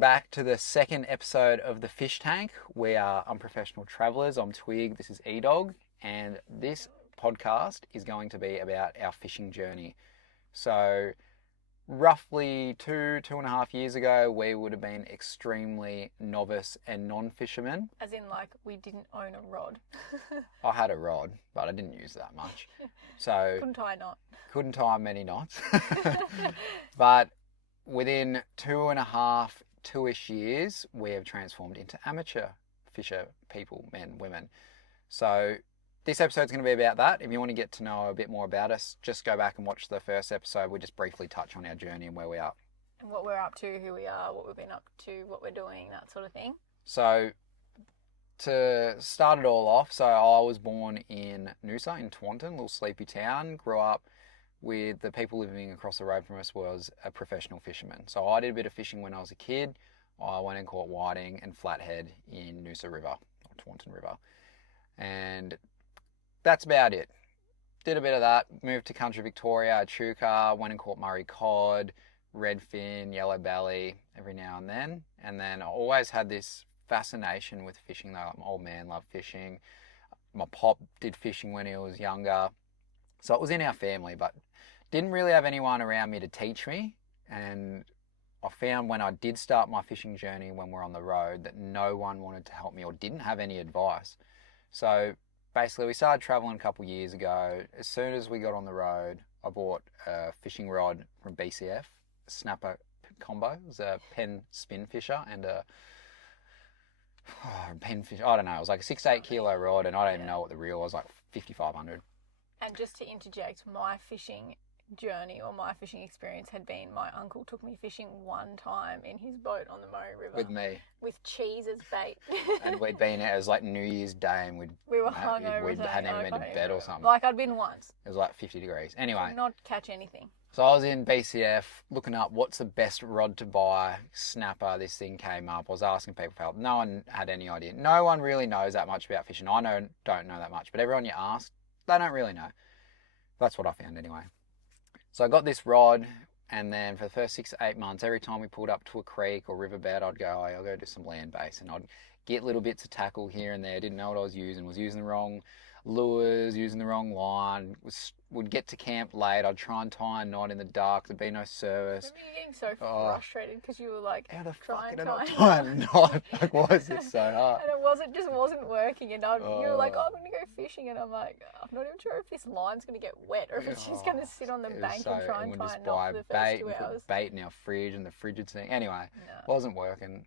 back to the second episode of the Fish Tank. We are unprofessional travellers. I'm Twig, this is E-Dog, and this podcast is going to be about our fishing journey. So, roughly 2.5 years ago, we would have been extremely novice and non-fishermen. As in, like, we didn't own a rod. I had a rod, but I didn't use that much. So, couldn't tie many knots. But within 2.5-2-ish years, we have transformed into amateur fisher people, men, women. So this episode's going to be about that. If you want to get to know a bit more about us, just go back and watch the first episode. We'll just briefly touch on our journey and where we are. And what we're up to, who we are, what we've been up to, what we're doing, that sort of thing. So to start it all off, so I was born in Noosa in Taunton, little sleepy town. Grew up with the people living across the road from us was a professional fisherman. So I did a bit of fishing when I was a kid. I went and caught whiting and flathead in Noosa River, or Taunton River. And that's about it. Did a bit of that, moved to country Victoria, Echuca, went and caught Murray cod, redfin, yellow belly every now and then. And then I always had this fascination with fishing though. My old man loved fishing. My pop did fishing when he was younger. So it was in our family, but didn't really have anyone around me to teach me. And I found when I did start my fishing journey when we're on the road that no one wanted to help me or didn't have any advice. So basically we started traveling a couple of years ago. As soon as we got on the road, I bought a fishing rod from BCF, a snapper combo. It was a Penn spin fisher and a Penn fish. I don't know. It was like a 6 to 8 kilo rod, and I don't even know what the reel was, like 5,500. And just to interject, my fishing journey or my fishing experience had been my uncle took me fishing one time in his boat on the Murray River. With me. With cheese as bait. And we'd been, it was like New Year's Day, and we were hungover. We hadn't even been to bed or something. Like I'd been once. It was like 50 degrees. Anyway. Could not catch anything. So I was in BCF looking up what's the best rod to buy, snapper, this thing came up. I was asking people for help. No one had any idea. No one really knows that much about fishing. I don't know that much, but everyone you ask, they don't really know. That's what I found anyway. So I got this rod, and then for the first 6 to 8 months, every time we pulled up to a creek or riverbed, I'd go, I'll go do some land base, and I'd get little bits of tackle here and there. Didn't know what I was using the wrong lures, using the wrong line. Would get to camp late. I'd try and tie a knot in the dark. There'd be no service. Remember you getting so frustrated because you were like, how the fuck did I not tie a knot? Like, why is this so hard? And it wasn't working. And you were like, I'm going to go fishing. And I'm like, I'm not even sure if this line's going to get wet or if it's just going to sit on the bank and try and tie a knot for the first 2 hours. Bait in our fridge and the frigid thing. Anyway, wasn't working.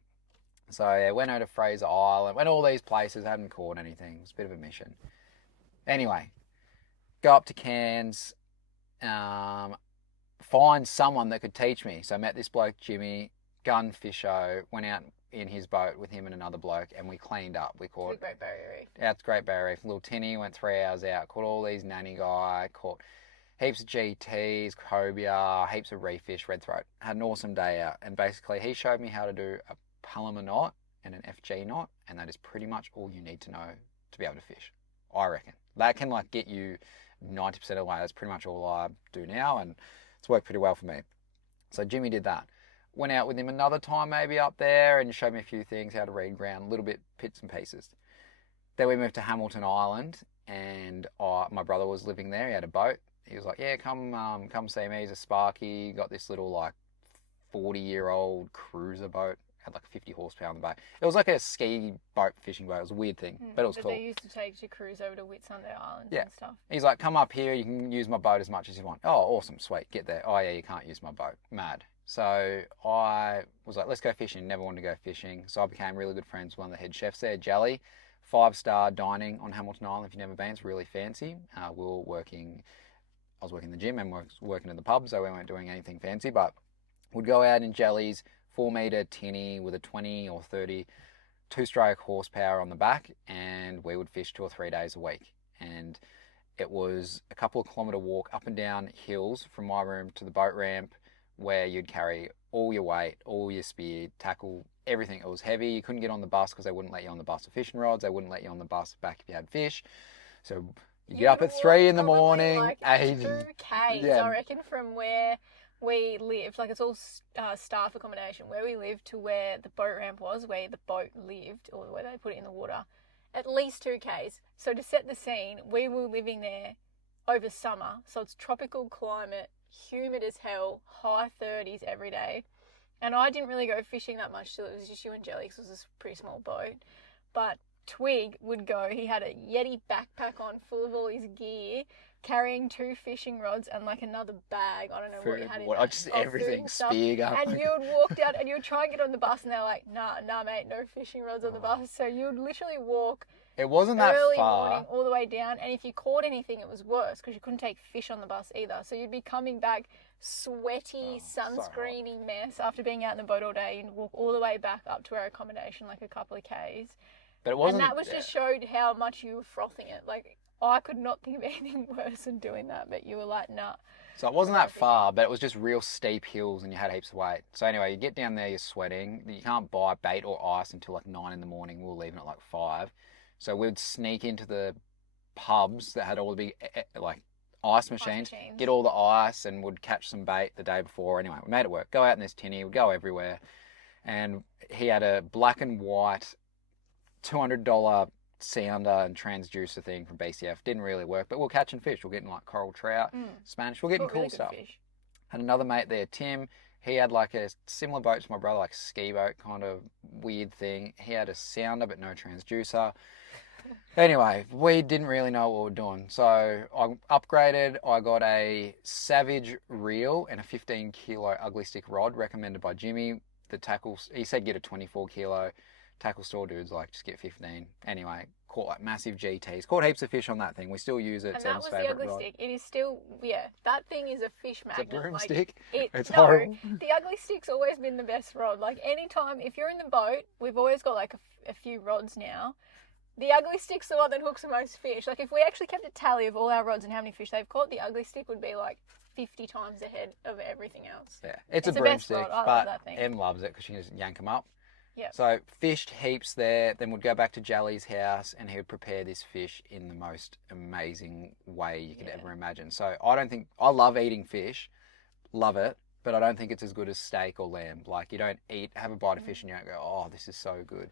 So yeah, went over to Fraser Island, went all these places, hadn't caught anything. It was a bit of a mission. Anyway, go up to Cairns, find someone that could teach me. So I met this bloke, Jimmy, gun fisher, went out in his boat with him and another bloke, and we cleaned up. We caught... Great Barrier Reef. Out to Great Barrier Reef. Little tinny, went 3 hours out, caught all these nanny guy, caught heaps of GTs, cobia, heaps of reef fish, red throat. Had an awesome day out, and basically he showed me how to do a Palomar knot and an FG knot, and that is pretty much all you need to know to be able to fish, I reckon. That can like get you 90% of the way. That's pretty much all I do now, and it's worked pretty well for me. So Jimmy did that. Went out with him another time maybe up there and showed me a few things, how to read ground, a little bit, bits and pieces. Then we moved to Hamilton Island, and my brother was living there. He had a boat. He was like, yeah, come see me. He's a Sparky. Got this little like 40-year-old cruiser boat. Had like 50 horsepower on the back. It was like a ski boat, fishing boat. It was a weird thing, but it was cool. They used to take to cruise over to Whitsunday Island and stuff. He's like, come up here, you can use my boat as much as you want. Oh, awesome, sweet, get there. Oh yeah, you can't use my boat. Mad. So I was like, let's go fishing. Never wanted to go fishing. So I became really good friends with one of the head chefs there, Jelly. 5-star dining on Hamilton Island. If you've never been, it's really fancy. I was working in the gym and working in the pub, so we weren't doing anything fancy, but we'd go out in Jelly's 4-metre tinny with a 20 or 30 two-stroke horsepower on the back, and we would fish 2 or 3 days a week. And it was a couple of kilometre walk up and down hills from my room to the boat ramp, where you'd carry all your weight, all your spear, tackle, everything. It was heavy. You couldn't get on the bus because they wouldn't let you on the bus with fishing rods. They wouldn't let you on the bus back if you had fish. So you get up at 3 in the morning. Like 2 Ks, I reckon, from where we lived, like it's all staff accommodation, where we lived to where the boat ramp was, where the boat lived, or where they put it in the water, at least 2 k's. So to set the scene, we were living there over summer, so it's tropical climate, humid as hell, high 30s every day. And I didn't really go fishing that much till it was just you and Jelly, because it was a pretty small boat. But Twig would go, he had a Yeti backpack on full of all his gear, carrying 2 fishing rods and like another bag. I don't know what he had in there. Just everything, spear gun. And you would walk down and you would try and get on the bus, and they're like, nah, mate, no fishing rods on the bus. So you would literally walk. It wasn't that early far. Morning all the way down, and if you caught anything, it was worse because you couldn't take fish on the bus either. So you'd be coming back sweaty, sunscreeny mess after being out in the boat all day, and walk all the way back up to our accommodation, like a couple of k's. But it wasn't. And that was just showed how much you were frothing it. Like, I could not think of anything worse than doing that, but you were like, nah. So it wasn't that far, but it was just real steep hills and you had heaps of weight. So anyway, you get down there, you're sweating. You can't buy bait or ice until like 9 in the morning. We were leaving at like 5. So we'd sneak into the pubs that had all the big like ice machines, get all the ice, and would catch some bait the day before. Anyway, we made it work. Go out in this tinny, we'd go everywhere. And he had a black and white $200 sounder and transducer thing from BCF. Didn't really work, but we're catching fish. We're getting like coral trout, Spanish. We're getting cool stuff. Fish. Had another mate there, Tim. He had like a similar boat to my brother, like a ski boat kind of weird thing. He had a sounder but no transducer. Anyway, we didn't really know what we were doing. So I upgraded. I got a Savage reel and a 15 kilo ugly stick rod recommended by Jimmy. The tackles, he said get a 24 kilo. Tackle store dudes like just get 15. Anyway, caught like massive GTs. Caught heaps of fish on that thing. We still use it. And that was the ugly stick. It is still, that thing is a fish magnet. It's a broomstick. Like, it's horrible. The ugly stick's always been the best rod. Like anytime, if you're in the boat, we've always got like a few rods now. The ugly stick's the one that hooks the most fish. Like if we actually kept a tally of all our rods and how many fish they've caught, the ugly stick would be like 50 times ahead of everything else. Yeah, it's a broomstick, but Em loves it because she can just yank them up. Yeah. So fished heaps there. Then we'd go back to Jelly's house and he would prepare this fish in the most amazing way you could ever imagine. So I love eating fish, love it, but I don't think it's as good as steak or lamb. Like you don't have a bite of fish and you don't go, oh, this is so good.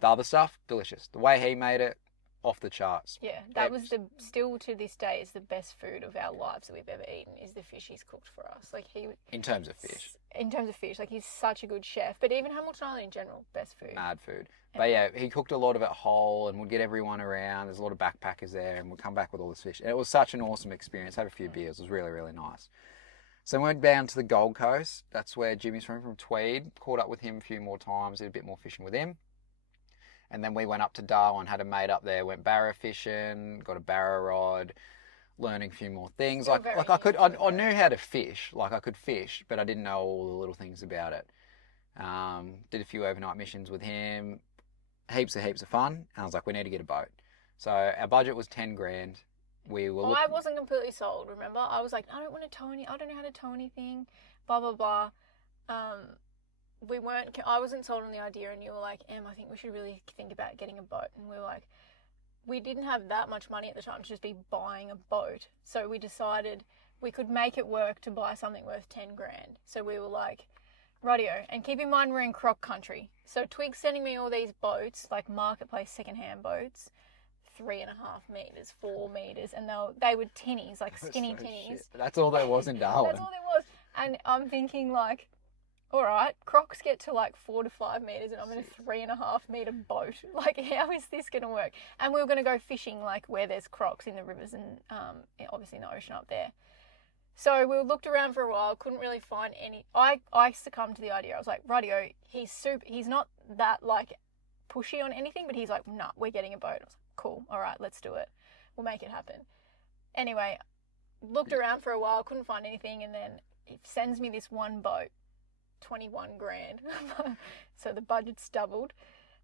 The other stuff, delicious. The way he made it, off the charts. Yeah, that was still to this day is the best food of our lives that we've ever eaten, is the fish he's cooked for us. Like in terms of fish. Like he's such a good chef. But even Hamilton Island in general, best food. Mad food. But yeah, he cooked a lot of it whole and would get everyone around. There's a lot of backpackers there and we'd come back with all this fish. And it was such an awesome experience. Had a few beers. It was really, really nice. So we went down to the Gold Coast. That's where Jimmy's from Tweed. Caught up with him a few more times. Did a bit more fishing with him. And then we went up to Darwin, had a mate up there, went barra fishing, got a barra rod, learning a few more things. I knew how to fish, like I could fish, but I didn't know all the little things about it. Did a few overnight missions with him, heaps of fun. And I was like, we need to get a boat. So our budget was 10 grand. I wasn't completely sold, remember? I was like, I don't know how to tow anything, blah, blah, blah. I wasn't sold on the idea, and you were like, Em, I think we should really think about getting a boat. And we were like, we didn't have that much money at the time to just be buying a boat. So we decided we could make it work to buy something worth 10 grand. So we were like, rightio. And keep in mind, we're in croc country. So Twig's sending me all these boats, like marketplace secondhand boats, 3.5 meters, 4 meters. And they were tinnies, like skinny tinnies. Shit. That's all there was in Darwin. That's all there was. And I'm thinking like, all right, crocs get to like 4 to 5 meters and I'm in a 3.5 meter boat. Like, how is this going to work? And we were going to go fishing like where there's crocs in the rivers and obviously in the ocean up there. So we looked around for a while, couldn't really find any. I succumbed to the idea. I was like, radio, he's not that like pushy on anything, but he's like, nah, we're getting a boat. I was like, cool, all right, let's do it. We'll make it happen. Anyway, looked around for a while, couldn't find anything, and then it sends me this one boat. 21 grand. So the budget's doubled.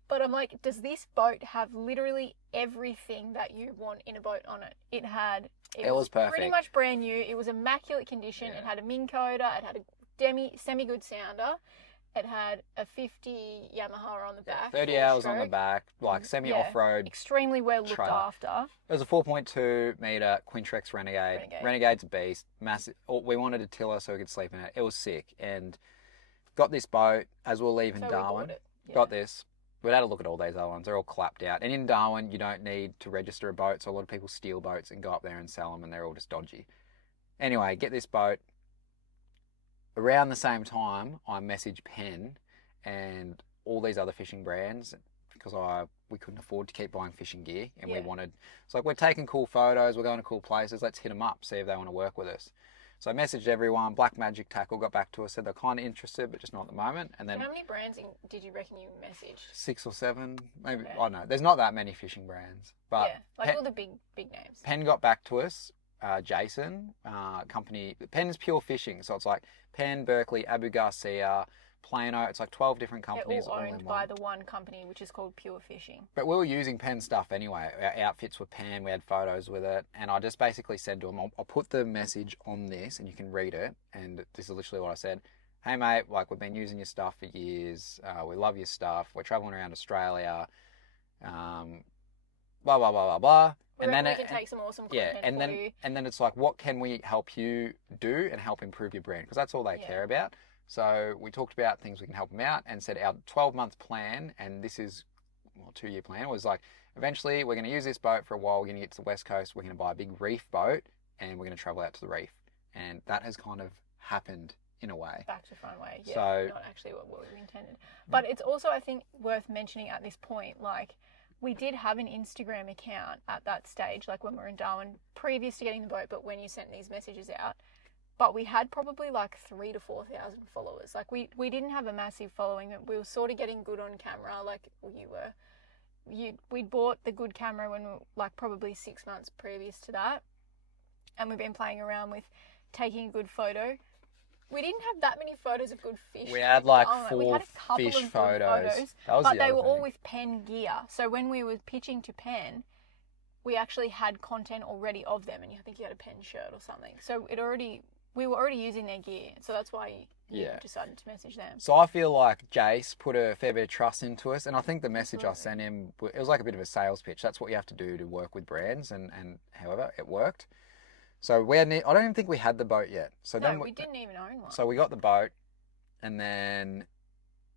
But I'm like, does this boat have literally everything that you want in a boat on it? It was perfect. Pretty much brand new. It was immaculate condition. Yeah. It had a Minn Kota. It had a semi-good sounder. It had a 50 Yamaha on the back. 30 full hours on the stroke. back, like semi-off-road. Extremely well looked trailer. after. It was a 4.2 meter Quintrex Renegade. Renegade's a beast, massive. We wanted a tiller so we could sleep in it. It was sick, and got this boat as we were leaving So Darwin. we bought it. Yeah. Got this. We'd had a look at all these other ones. They're all clapped out. And in Darwin, you don't need to register a boat, so a lot of people steal boats and go up there and sell them, and they're all just dodgy. Anyway, get this boat. Around the same time, I messaged Penn and all these other fishing brands because we couldn't afford to keep buying fishing gear, and we wanted. It's like, we're taking cool photos, we're going to cool places. Let's hit them up, see if they want to work with us. So I messaged everyone. Black Magic Tackle got back to us, said they're kind of interested, but just not at the moment. And then how many brands did you reckon you messaged? 6 or 7, maybe. Okay. I don't know. There's not that many fishing brands, but all the big names. Penn got back to us. Jason, company. Penn's Pure Fishing, so it's like Penn, Berkeley, Abu Garcia, Plano. It's like 12 different companies. They're all owned by the one company, which is called Pure Fishing. But we were using Penn stuff anyway. Our outfits were Penn. We had photos with it, and I just basically said to him, "I'll put the message on this, and you can read it." And this is literally what I said: "Hey mate, like, we've been using your stuff for years. We love your stuff. We're traveling around Australia. Blah blah blah blah blah." And then we can take some awesome content for you. And then it's like, what can we help you do and help improve your brand? Because that's all they care about. So we talked about things we can help them out, and said our 12-month plan, and this is, 2-year plan, was like, eventually we're going to use this boat for a while. We're going to get to the West Coast. We're going to buy a big reef boat, and we're going to travel out to the reef. And that has kind of happened in a way. Back to front way. Yeah, so, not actually what we intended. But it's also, I think, worth mentioning at this point, like, we did have an Instagram account at that stage, like when we were in Darwin, previous to getting the boat, but when you sent these messages out. But we had probably like 3,000 to 4,000 followers. Like, we didn't have a massive following. We were sort of getting good on camera, like we'd bought the good camera when we were, like, probably 6 months previous to that. And we've been playing around with taking a good photo. We didn't have that many photos of good fish. We had like we had 4 fish photos. But they were all with Penn gear. So when we were pitching to Penn, we actually had content already of them, and I think you had a Penn shirt or something. So we were already using their gear. So that's why you decided to message them. So I feel like Jace put a fair bit of trust into us, and I think the message I sent him, it was like a bit of a sales pitch. That's what you have to do to work with brands, and however, it worked. So I don't even think we had the boat yet. So no, we didn't even own one. So we got the boat, and then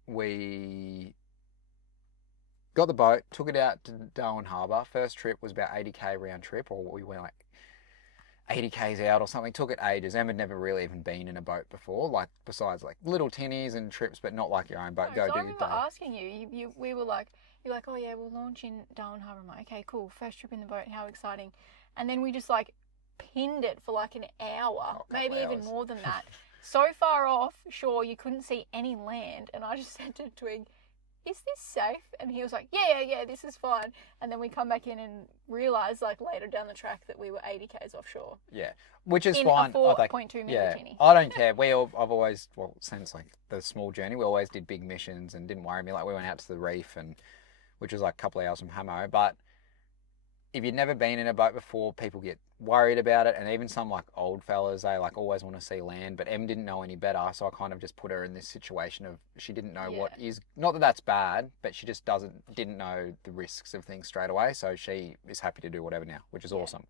we got the boat, took it out to Darwin Harbour. First trip was about 80k round trip, or we went like 80k's out or something. Took it ages. Em had never really even been in a boat before, like, besides like little tinnies and trips, but not like your own boat. No, so I remember asking you, we were like, you're like, oh yeah, we'll launch in Darwin Harbour. I'm like, okay, cool, first trip in the boat, how exciting. And then we just like pinned it for like an hour, maybe even more than that. So far off, sure, you couldn't see any land, and I just said to Twig, is this safe? And he was like, yeah, this is fine. And then we come back in and realise, like, later down the track that we were 80k's offshore. Yeah, which is in fine. A 4.2 metre tinny. I don't care. I've always, since like the small journey, we always did big missions and didn't worry me. Like, we went out to the reef, which was like a couple of hours from Hamo. But if you've never been in a boat before, people get worried about it, and even some like old fellas, they like always want to see land. But Em didn't know any better, so I kind of just put her in this situation of, she didn't know what is, not that that's bad, but she just didn't know the risks of things straight away. So she is happy to do whatever now, which is awesome.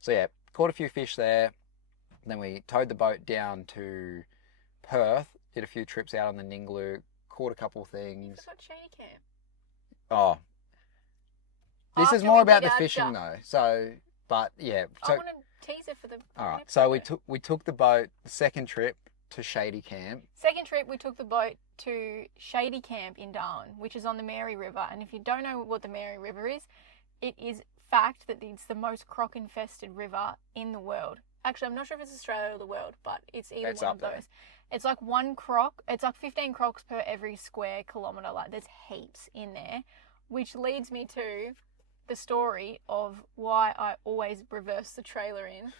So yeah, caught a few fish there. Then we towed the boat down to Perth, did a few trips out on the Ningaloo, caught a couple things. You forgot Shady Camp. Oh, this is more about the fishing though. So, but yeah. So, I want to tease it for the. All right. So we took the boat, the second trip, to Shady Camp. Second trip, we took the boat to Shady Camp in Darwin, which is on the Mary River. And if you don't know what the Mary River is, it is fact that it's the most croc-infested river in the world. Actually, I'm not sure if it's Australia or the world, but it's either one of those. It's like one croc. It's like 15 crocs per every square kilometre. Like, there's heaps in there, which leads me to the story of why I always reverse the trailer in,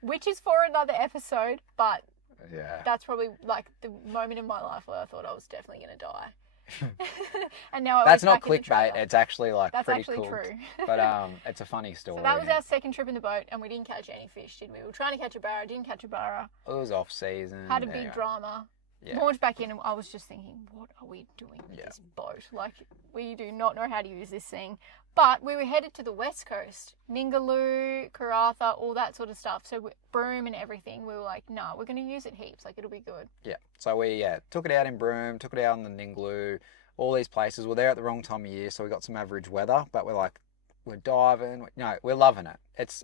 which is for another episode, but that's probably like the moment in my life where I thought I was definitely going to die. And now that's not clickbait. It's actually like that's pretty actually cool. True. But it's a funny story. So that was our second trip in the boat, and we didn't catch any fish, did we? We were trying to catch a barra, didn't catch a barra. It was off season. Had a big drama. Yeah. Launched back in, and I was just thinking, what are we doing with Yeah. this boat? Like, we do not know how to use this thing. But we were headed to the west coast, Ningaloo, Karratha, all that sort of stuff. So Broome and everything. We were like, no, we're going to use it heaps. Like, it'll be good. Yeah. So we took it out in Broome, took it out in the Ningaloo, all these places. We're there at the wrong time of year, so we got some average weather. But we're like, we're diving. No, we're loving it.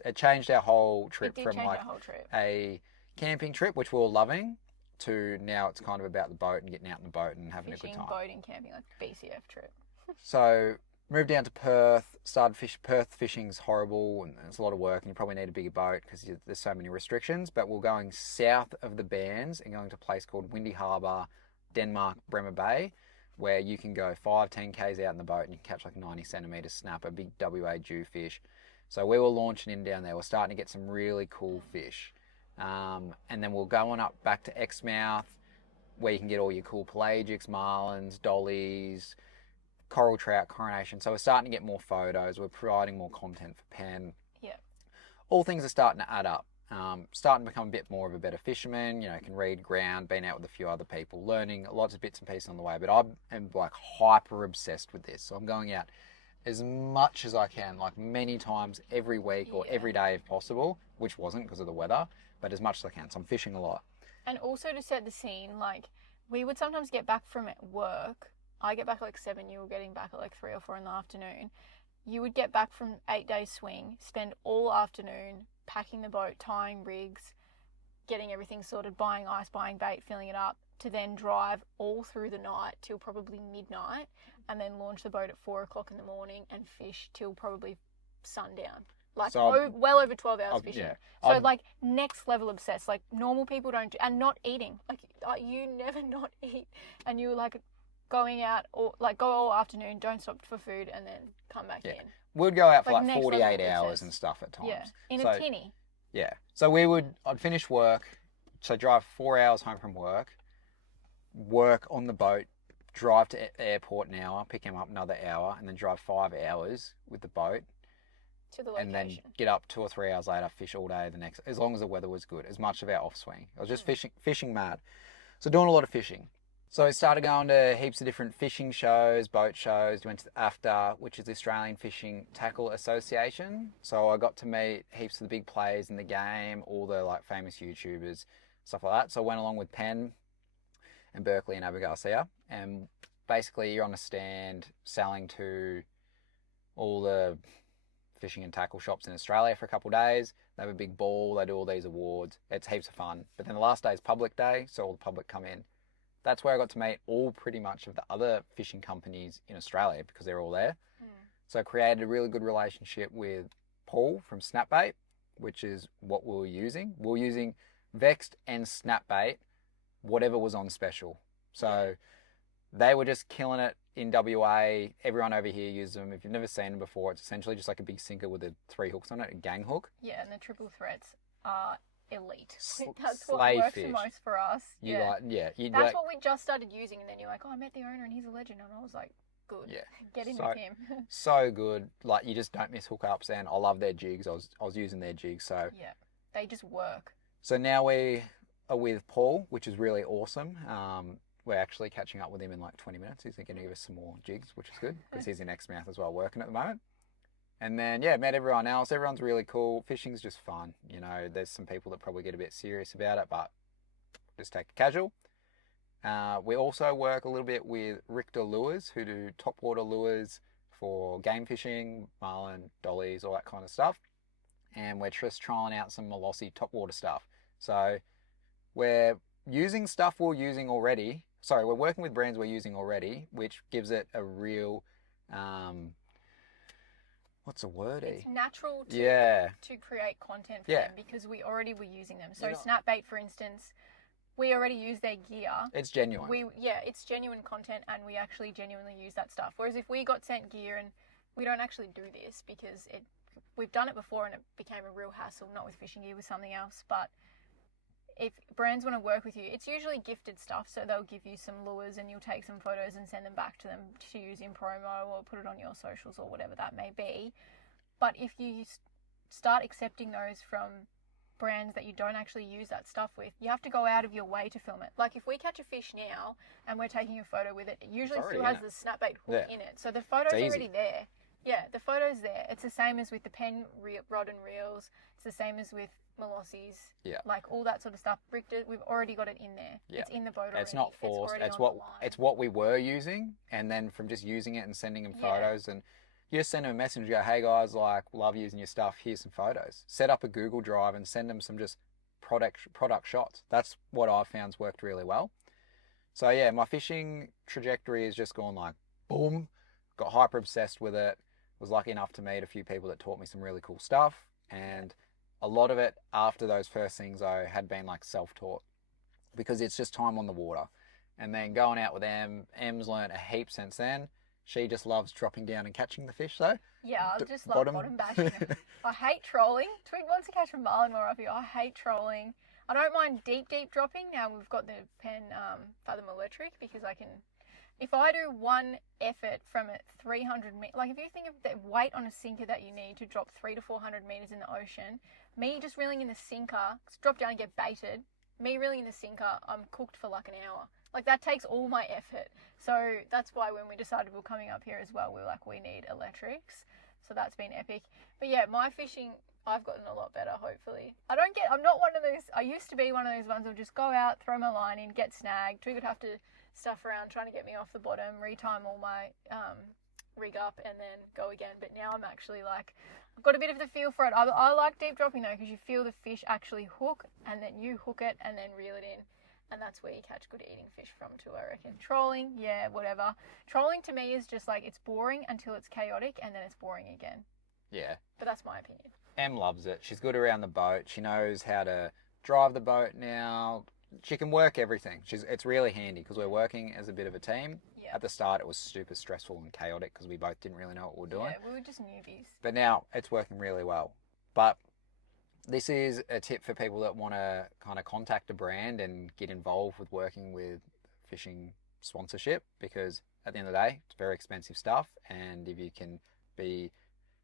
It changed our whole trip It did from change like our whole trip. a camping trip, which we were loving, to now it's kind of about the boat and getting out in the boat and having Fishing, a good time. boating, camping, like BCF trip. So moved down to Perth, started Perth fishing's horrible and it's a lot of work and you probably need a bigger boat because there's so many restrictions. But we're going south of the Bands and going to a place called Windy Harbour, Denmark, Bremer Bay, where you can go 10 Ks out in the boat and you can catch like 90 centimetre snapper, big WA jewfish. So we were launching in down there. We're starting to get some really cool fish. And then we're going up back to Exmouth, where you can get all your cool pelagics, marlins, dollies, coral trout, coronation. So we're starting to get more photos. We're providing more content for Penn. Yeah. All things are starting to add up. Starting to become a bit more of a better fisherman. You know, can read ground, been out with a few other people, learning lots of bits and pieces on the way. But I am like hyper obsessed with this. So I'm going out as much as I can, like many times every week or every day if possible, which wasn't because of the weather, but as much as I can. So I'm fishing a lot. And also to set the scene, like, we would sometimes get back from work. I get back at like 7, you were getting back at like 3 or 4 in the afternoon. You would get back from 8-day swing, spend all afternoon packing the boat, tying rigs, getting everything sorted, buying ice, buying bait, filling it up, to then drive all through the night till probably midnight, and then launch the boat at 4 o'clock in the morning and fish till probably sundown. Like, So well over 12 hours fishing. Yeah. So, like, next level obsessed. Like, normal people don't do, and not eating. Like, you never not eat. And you, like, going out, or, like, go all afternoon, don't stop for food, and then come back in. We'd go out for Like, like next 48 level hours obsessed. and stuff at times. Yeah, in So, a tinny. Yeah. So I'd finish work, so drive 4 hours home from work on the boat, drive to airport an hour, pick him up another hour, and then drive 5 hours with the boat. To the location. And then get up 2 or 3 hours later, fish all day the next, as long as the weather was good, as much of our off swing. I was just fishing mad. So doing a lot of fishing. So I started going to heaps of different fishing shows, boat shows. Went to the AFTA, which is the Australian Fishing Tackle Association. So I got to meet heaps of the big players in the game, all the like famous YouTubers, stuff like that. So I went along with Penn and Berkeley and Abu Garcia. And basically you're on a stand selling to all the fishing and tackle shops in Australia for a couple of days. They have a big ball. They do all these awards. It's heaps of fun. But then the last day is public day, so all the public come in. That's where I got to meet all pretty much of the other fishing companies in Australia because they're all there. So I created a really good relationship with Paul from Snapbait, which is what we were using. We were using Vexed and Snapbait, whatever was on special. So they were just killing it in WA. Everyone over here uses them. If you've never seen them before, it's essentially just like a big sinker with 3 hooks on it, a gang hook. Yeah, and the triple threats are elite. That's Slay what works fish. the most for us. You Yeah. That's what we just started using, and then you're like, oh, I met the owner and he's a legend, and I was like, good. Yeah. Get in So- with him. so good. Like you just don't miss hookups, and I love their jigs. I was using their jigs. Yeah, they just work. So now we are with Paul, which is really awesome. We're actually catching up with him in like 20 minutes. He's going to give us some more jigs, which is good because he's in Exmouth as well, working at the moment. And then, met everyone else. Everyone's really cool. Fishing's just fun. You know, there's some people that probably get a bit serious about it, but just take it casual. We also work a little bit with Richter Lures, who do topwater lures for game fishing, marlin, dollies, all that kind of stuff. And we're just trying out some Molossi topwater stuff. So we're using stuff we're using already. Sorry, we're working with brands we're using already, which gives it a real, what's a word? It's natural to create content for them because we already were using them. So Snapbait, for instance, we already use their gear. It's genuine. It's genuine content, and we actually genuinely use that stuff. Whereas if we got sent gear, and we don't actually do this because we've done it before and it became a real hassle, not with fishing gear, with something else, but if brands want to work with you, it's usually gifted stuff, so they'll give you some lures and you'll take some photos and send them back to them to use in promo or put it on your socials or whatever that may be. But if you start accepting those from brands that you don't actually use that stuff with, you have to go out of your way to film it. Like if we catch a fish now and we're taking a photo with it, it usually still has the snapbait hook in it. So the photo's already there. Yeah, the photo's there. It's the same as with the Penn rod and reels. It's the same as with Molossies. Yeah. Like all that sort of stuff. Bricked, we've already got it in there. Yeah. It's in the boat already. It's not forced. It's what we were using, and then from just using it and sending them photos, and you just send them a message and go, hey guys, like, love using your stuff. Here's some photos. Set up a Google Drive and send them some just product shots. That's what I've found's worked really well. So yeah, my fishing trajectory has just gone like boom. Got hyper obsessed with it. Was lucky enough to meet a few people that taught me some really cool stuff, and a lot of it after those first things I had been like self-taught, because it's just time on the water. And then going out with Em's learned a heap since then. She just loves dropping down and catching the fish though. Yeah, I just love bottom bashing. I hate trolling. Twig wants to catch a marlin more up here. I hate trolling. I don't mind deep dropping. Now we've got the Penn Fathom Electric, because I can, if I do one effort from a 300 meters, like if you think of the weight on a sinker that you need to drop 300 to 400 meters in the ocean, me just reeling in the sinker, drop down and get baited, me reeling in the sinker, I'm cooked for like an hour. Like that takes all my effort. So that's why when we decided we were coming up here as well, we were like, we need electrics. So that's been epic. But yeah, my fishing, I've gotten a lot better, hopefully. I'm not one of those, I used to be one of those ones who would just go out, throw my line in, get snagged. Twig would have to stuff around trying to get me off the bottom, retime all my rig up and then go again. But now I'm actually like, I've got a bit of the feel for it. I like deep dropping though, because you feel the fish actually hook and then you hook it and then reel it in. And that's where you catch good eating fish from too, I reckon. Trolling, yeah, whatever. Trolling to me is just like, it's boring until it's chaotic and then it's boring again. Yeah. But that's my opinion. Em loves it. She's good around the boat. She knows how to drive the boat now. She can work everything. It's really handy because we're working as a bit of a team. At the start, it was super stressful and chaotic because we both didn't really know what we were doing. Yeah, we were just newbies. But now it's working really well. But this is a tip for people that want to kind of contact a brand and get involved with working with fishing sponsorship, because at the end of the day, it's very expensive stuff. And if you can be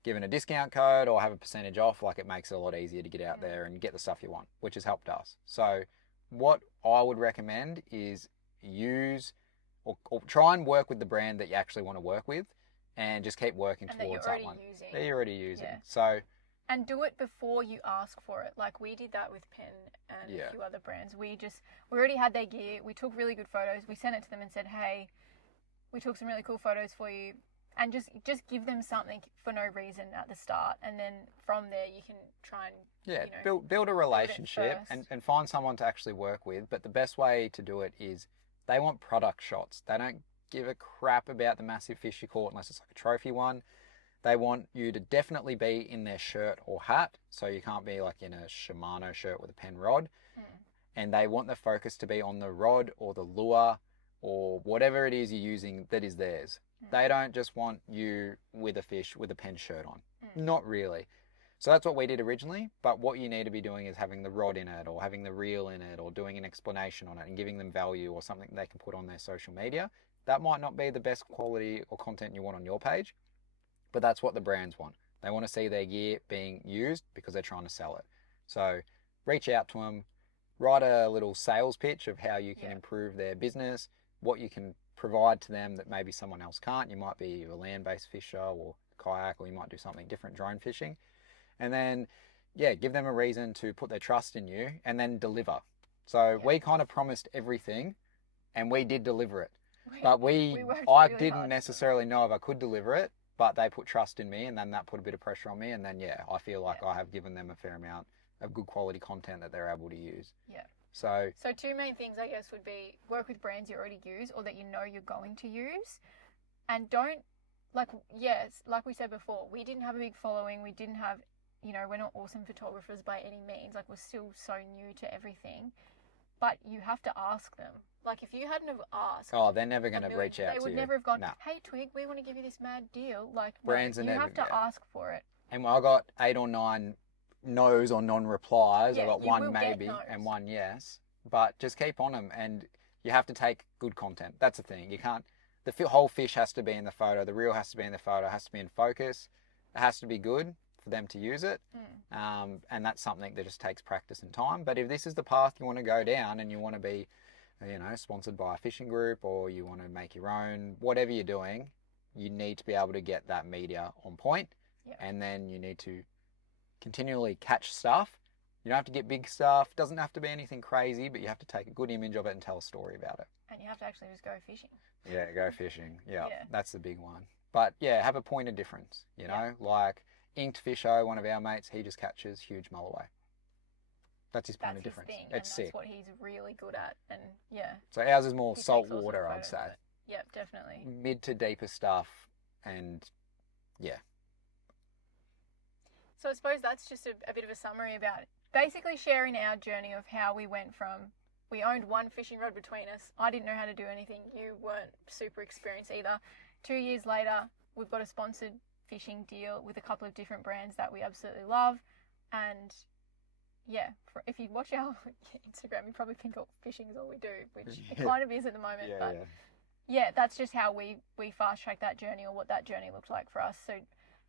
given a discount code or have a percentage off, like, it makes it a lot easier to get out there and get the stuff you want, which has helped us. So what I would recommend is use or try and work with the brand that you actually want to work with, and just keep working towards that one that you're already using. Yeah. So, and do it before you ask for it. Like we did that with Penn and a few other brands. We already had their gear. We took really good photos. We sent it to them and said, hey, we took some really cool photos for you. And just give them something for no reason at the start. And then from there you can try and, build a relationship and find someone to actually work with. But the best way to do it is, they want product shots. They don't give a crap about the massive fish you caught unless it's like a trophy one. They want you to definitely be in their shirt or hat. So you can't be like in a Shimano shirt with a Penn rod. And they want the focus to be on the rod or the lure or whatever it is you're using that is theirs. They don't just want you with a fish with a Penn shirt on. Not really. So that's what we did originally, but what you need to be doing is having the rod in it or having the reel in it or doing an explanation on it and giving them value or something they can put on their social media. That might not be the best quality or content you want on your page, but that's what the brands want. They want to see their gear being used because they're trying to sell it. So reach out to them, write a little sales pitch of how you can improve their business, what you can provide to them that maybe someone else can't. You might be a land-based fisher or kayak, or you might do something different, drone fishing. And then, give them a reason to put their trust in you and then deliver. So we kind of promised everything and we did deliver it. But I didn't necessarily know if I could deliver it, but they put trust in me, and then that put a bit of pressure on me. And then, I feel like I have given them a fair amount of good quality content that they're able to use. Yeah. So two main things, I guess, would be work with brands you already use or that you know you're going to use. And don't, like we said before, we didn't have a big following. We didn't have, we're not awesome photographers by any means. Like, we're still so new to everything. But you have to ask them. Like, if you hadn't have asked... Oh, they're never going to reach out to you. They would never have gone, hey, Twig, we want to give you this mad deal. Like, brands you have to ask for it. And I got 8 or 9 no's or non-replies. I got one maybe and one yes. But just keep on them, and you have to take good content. That's the thing. You can't... The whole fish has to be in the photo. The reel has to be in the photo. It has to be in focus. It has to be good. for them to use it. Mm. And that's something that just takes practice and time. But if this is the path you want to go down and you want to be, sponsored by a fishing group, or you want to make your own, whatever you're doing, you need to be able to get that media on point. Yep. And then you need to continually catch stuff. You don't have to get big stuff. It doesn't have to be anything crazy, but you have to take a good image of it and tell a story about it. And you have to actually just go fishing. Yeah, go fishing. Yeah, Yeah. that's the big one. But yeah, have a point of difference, like Inked Fisho, one of our mates, he just catches huge mulloway. That's his point of difference. Thing, it's sick. That's what he's really good at. And yeah. So ours is more he salt takes awesome water, I'd photos say. of it. Yep, definitely. Mid to deeper stuff, and yeah. So I suppose that's just a bit of a summary about basically sharing our journey of how we went from, we owned one fishing rod between us. I didn't know how to do anything. You weren't super experienced either. 2 years later, we've got a sponsored fishing deal with a couple of different brands that we absolutely love. And yeah, if you watch our Instagram, you probably think fishing is all we do, which it kind of is at the moment. Yeah, that's just how we fast track that journey, or what that journey looked like for us. So,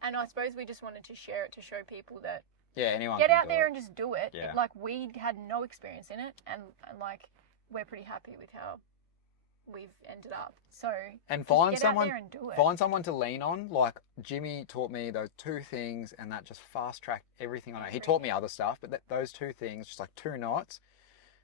and I suppose we just wanted to share it to show people that anyone get can out do there it. and just do it. Yeah. Like, we had no experience in it, and like, we're pretty happy with how we've ended up. So and just find get someone, out there and do it. find someone to lean on. Like Jimmy taught me those 2 things, and that just fast tracked everything I know. He taught me other stuff, but those 2 things, just like 2 nights,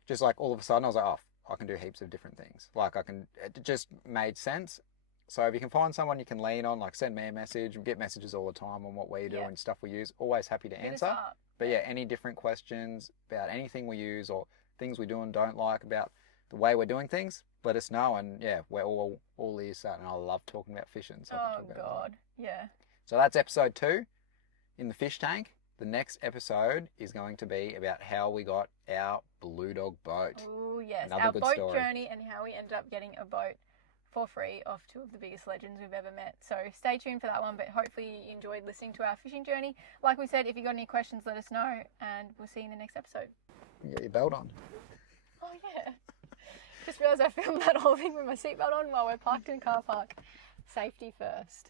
just like all of a sudden I was like, oh, I can do heaps of different things. Like it just made sense. So if you can find someone you can lean on, like send me a message. We get messages all the time on what we do and stuff we use. Always happy to Hit us answer. up. But yeah, any different questions about anything we use or things we do and don't like about the way we're doing things, let us know. And yeah, we're all ears to that. And I love talking about fishing. So I can Oh talk about it all the time. God, yeah. So that's episode 2 in the fish tank. The next episode is going to be about how we got our Blue Dog boat. Oh yes, Another our good boat story. journey and how we ended up getting a boat for free off 2 of the biggest legends we've ever met. So stay tuned for that one, but hopefully you enjoyed listening to our fishing journey. Like we said, if you got any questions, let us know, and we'll see you in the next episode. Get your belt on. Oh yeah. Just realised I filmed that whole thing with my seatbelt on while we're parked in a car park. Safety first.